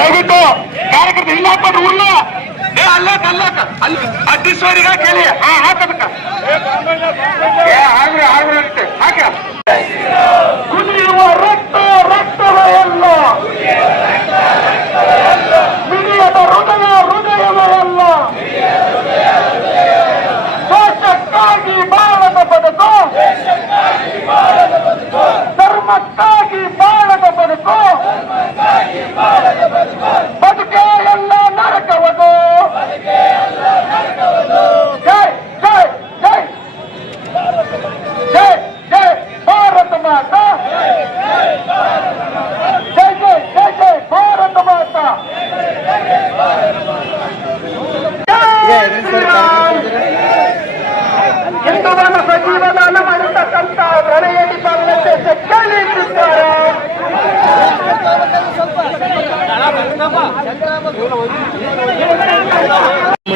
ದಯವಿಟ್ಟು ಕಾರ್ಯಕರ್ತರು ಇಲ್ಲ ಹಾಕೊಂಡ್ರು ಊರ್ಲ ಅಲ್ಲಕ್ಕ ಅಲ್ಲಕ್ಕ ಅಲ್ಲಿ ಅಡ್ಡಿಸೋರಿಗ ಕೇಳಿ ಹಾ ಹಾಕಬೇಕ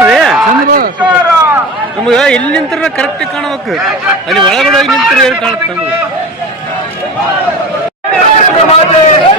ಅಲ್ರಿ ನಮಗೆ ಇಲ್ಲಿ ನಿಂತ್ರ ಕರೆಕ್ಟ್ ಕಾಣಬೇಕು ಅಲ್ಲಿ ಒಳಗಡೆ ಹೋಗಿ ನಿಂತ್ರ ಕಾಣುತ್ತೆ ನಮಗೆ